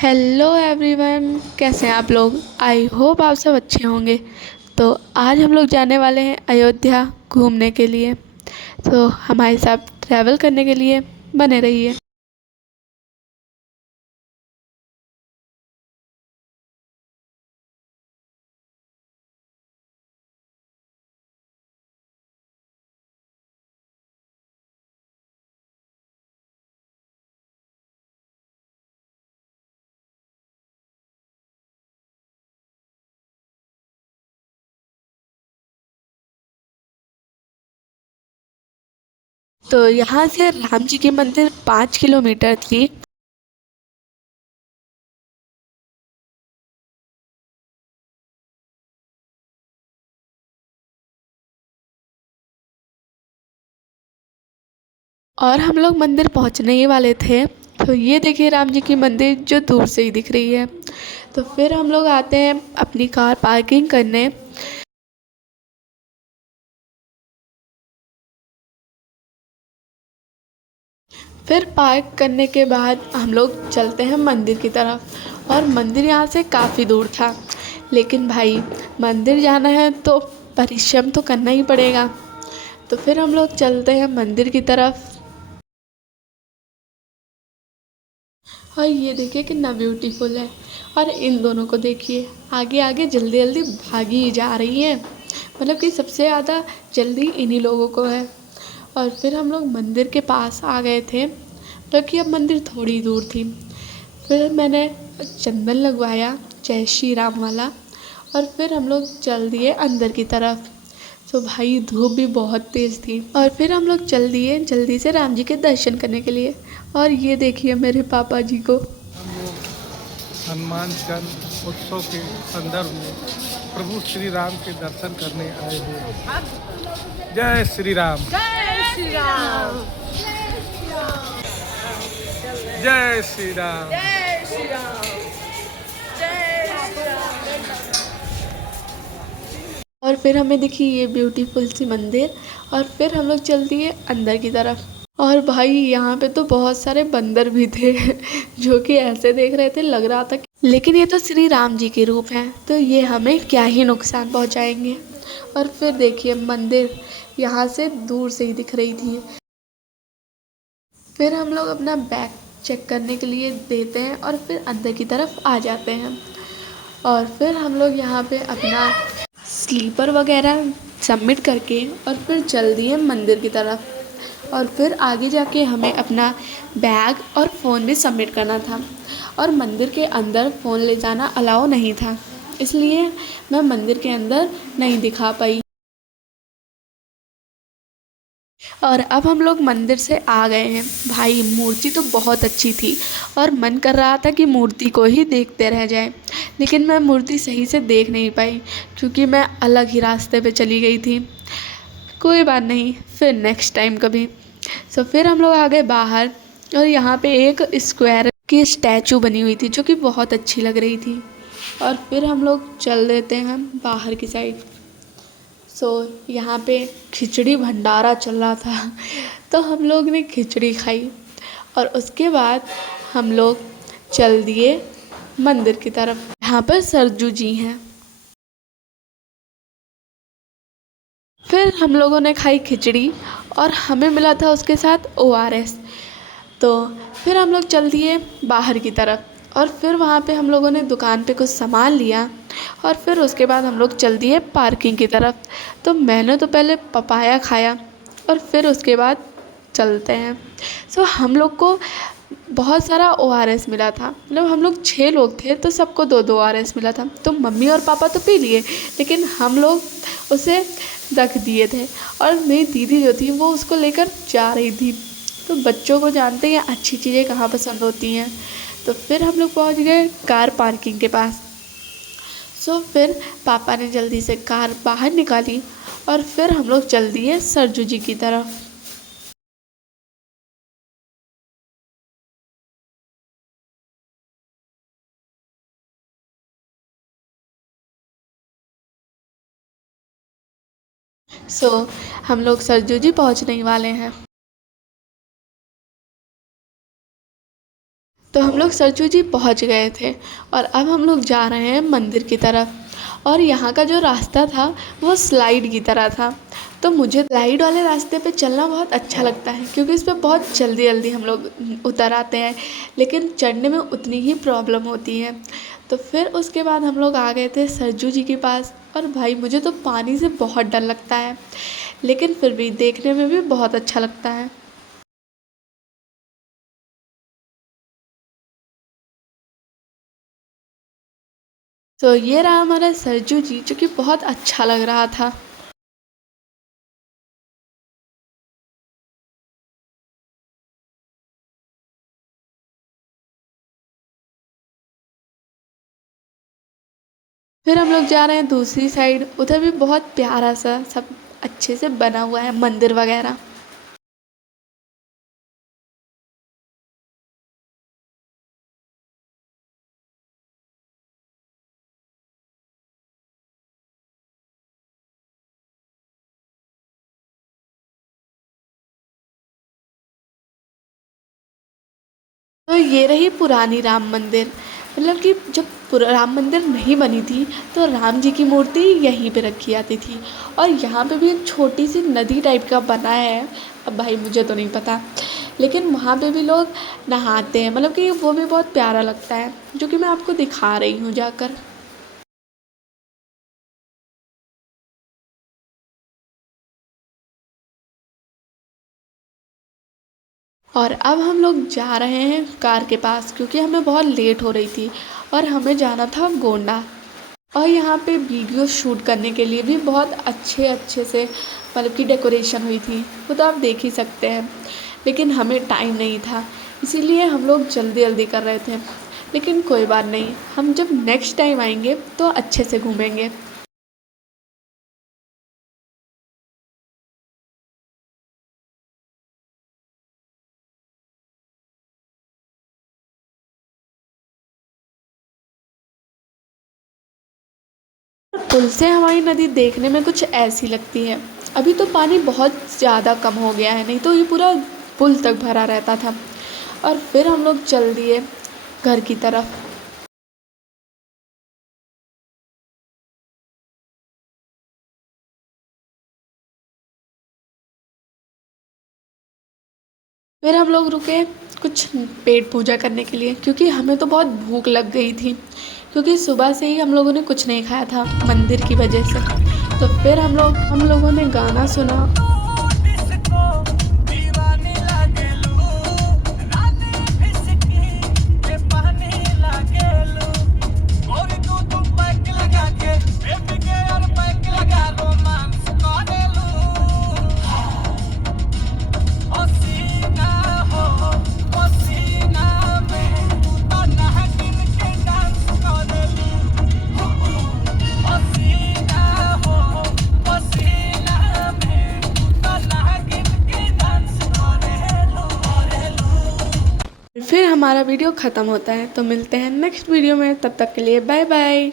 Hello everyone, कैसे हैं आप लोग। आई होप आप सब अच्छे होंगे। तो आज हम लोग जाने वाले हैं अयोध्या घूमने के लिए। तो हमारे साथ ट्रैवल करने के लिए बने रहिए। तो यहाँ से राम जी की मंदिर 5 किलोमीटर थी। और हम लोग मंदिर पहुँचने ही वाले थे। तो ये देखिए राम जी की मंदिर जो दूर से ही दिख रही है। तो फिर हम लोग आते हैं अपनी कार पार्किंग करने। फिर पार्क करने के बाद हम लोग चलते हैं मंदिर की तरफ। और मंदिर यहाँ से काफ़ी दूर था, लेकिन भाई मंदिर जाना है तो परिश्रम तो करना ही पड़ेगा। तो फिर हम लोग चलते हैं मंदिर की तरफ। और ये देखिए कितना ब्यूटीफुल है। और इन दोनों को देखिए, आगे आगे जल्दी जल्दी भागी ही जा रही है। मतलब कि सबसे ज़्यादा जल्दी इन्हीं लोगों को है। और फिर हम लोग मंदिर के पास आ गए थे, मतलब कि अब मंदिर थोड़ी दूर थी। फिर मैंने चंदन लगवाया जय श्री राम वाला। और फिर हम लोग चल दिए अंदर की तरफ। तो भाई धूप भी बहुत तेज़ थी। और फिर हम लोग चल दिए जल्दी से राम जी के दर्शन करने के लिए। और ये देखिए मेरे पापा जी को। हम लोग हनुमान जन्म उत्सव के संदर्भ में प्रभु श्री राम के दर्शन करने आए हुए हैं। जय श्री राम, जय श्री राम। जय श्री राम। जय श्री राम। जय श्री राम। और फिर हमें दिखी ये ब्यूटीफुल सी मंदिर। और फिर हम लोग चल दिए अंदर की तरफ। और भाई यहाँ पे तो बहुत सारे बंदर भी थे जो कि ऐसे देख रहे थे, लग रहा था लेकिन ये तो श्री राम जी के रूप हैं, तो ये हमें क्या ही नुकसान पहुँचाएंगे। और फिर देखिए मंदिर यहाँ से दूर से ही दिख रही थी। फिर हम लोग अपना बैग चेक करने के लिए देते हैं और फिर अंदर की तरफ आ जाते हैं। और फिर हम लोग यहाँ पे अपना स्लीपर वगैरह सबमिट करके और फिर चल दिए मंदिर की तरफ। और फिर आगे जाके हमें अपना बैग और फ़ोन भी सबमिट करना था। और मंदिर के अंदर फ़ोन ले जाना अलाउ नहीं था, इसलिए मैं मंदिर के अंदर नहीं दिखा पाई। और अब हम लोग मंदिर से आ गए हैं। भाई मूर्ति तो बहुत अच्छी थी और मन कर रहा था कि मूर्ति को ही देखते रह जाए, लेकिन मैं मूर्ति सही से देख नहीं पाई क्योंकि मैं अलग ही रास्ते पे चली गई थी। कोई बात नहीं, फिर नेक्स्ट टाइम कभी। सो फिर हम लोग आ गए बाहर। और यहाँ पे एक स्क्वायर की स्टैचू बनी हुई थी जो कि बहुत अच्छी लग रही थी। और फिर हम लोग चल देते हैं बाहर की साइड। सो यहाँ पे खिचड़ी भंडारा चल रहा था तो हम लोग ने खिचड़ी खाई। और उसके बाद हम लोग चल दिए मंदिर की तरफ। यहाँ पर सरजू जी हैं। फिर हम लोगों ने खाई खिचड़ी और हमें मिला था उसके साथ ओआरएस। तो फिर हम लोग चल दिए बाहर की तरफ। और फिर वहाँ पे हम लोगों ने दुकान पे कुछ सामान लिया। और फिर उसके बाद हम लोग चल दिए पार्किंग की तरफ। तो मैंने तो पहले पपाया खाया और फिर उसके बाद चलते हैं। सो हम लोग को बहुत सारा ओआरएस मिला था। मतलब हम लोग 6 लोग थे तो सबको 2-2 ओआरएस मिला था। तो मम्मी और पापा तो पी लिए, लेकिन हम लोग उसे रख दिए थे। और मेरी दीदी जो थी वो उसको लेकर जा रही थी। तो बच्चों को जानते हैं अच्छी चीज़ें कहाँ पसंद होती हैं। तो फिर हम लोग पहुँच गए कार पार्किंग के पास। सो फिर पापा ने जल्दी से कार बाहर निकाली और फिर हम लोग चल दिए सरजू जी की तरफ। सो हम लोग सरजू जी पहुँचने ही वाले हैं। तो हम लोग सरजू जी पहुंच गए थे और अब हम लोग जा रहे हैं मंदिर की तरफ। और यहाँ का जो रास्ता था वो स्लाइड की तरह था। तो मुझे स्लाइड वाले रास्ते पे चलना बहुत अच्छा लगता है क्योंकि इस पे बहुत जल्दी जल्दी हम लोग उतर आते हैं, लेकिन चढ़ने में उतनी ही प्रॉब्लम होती है। तो फिर उसके बाद हम लोग आ गए थे सरजू जी के पास। और भाई मुझे तो पानी से बहुत डर लगता है, लेकिन फिर भी देखने में भी बहुत अच्छा लगता है। तो ये रहा हमारा सरजू जी, जो कि बहुत अच्छा लग रहा था। फिर हम लोग जा रहे हैं दूसरी साइड, उधर भी बहुत प्यारा सा सब अच्छे से बना हुआ है मंदिर वगैरह। तो ये रही पुरानी राम मंदिर। मतलब कि जब राम मंदिर नहीं बनी थी तो राम जी की मूर्ति यहीं पे रखी जाती थी। और यहाँ पे भी एक छोटी सी नदी टाइप का बना है, अब भाई मुझे तो नहीं पता, लेकिन वहाँ पे भी लोग नहाते हैं। मतलब कि वो भी बहुत प्यारा लगता है, जो कि मैं आपको दिखा रही हूँ जाकर। और अब हम लोग जा रहे हैं कार के पास क्योंकि हमें बहुत लेट हो रही थी और हमें जाना था गोंडा। और यहाँ पे वीडियो शूट करने के लिए भी बहुत अच्छे अच्छे से मतलब कि डेकोरेशन हुई थी, वो तो आप देख ही सकते हैं। लेकिन हमें टाइम नहीं था, इसीलिए हम लोग जल्दी जल्दी कर रहे थे। लेकिन कोई बात नहीं, हम जब नेक्स्ट टाइम आएंगे तो अच्छे से घूमेंगे। पुल से हमारी नदी देखने में कुछ ऐसी लगती है। अभी तो पानी बहुत ज़्यादा कम हो गया है, नहीं तो ये पूरा पुल तक भरा रहता था। और फिर हम लोग चल दिए घर की तरफ। फिर हम लोग रुके कुछ पेट पूजा करने के लिए क्योंकि हमें तो बहुत भूख लग गई थी, क्योंकि सुबह से ही हम लोगों ने कुछ नहीं खाया था मंदिर की वजह से। तो फिर हम लोगों ने गाना सुना। फिर हमारा वीडियो ख़त्म होता है। तो मिलते हैं नेक्स्ट वीडियो में, तब तक के लिए बाय बाय।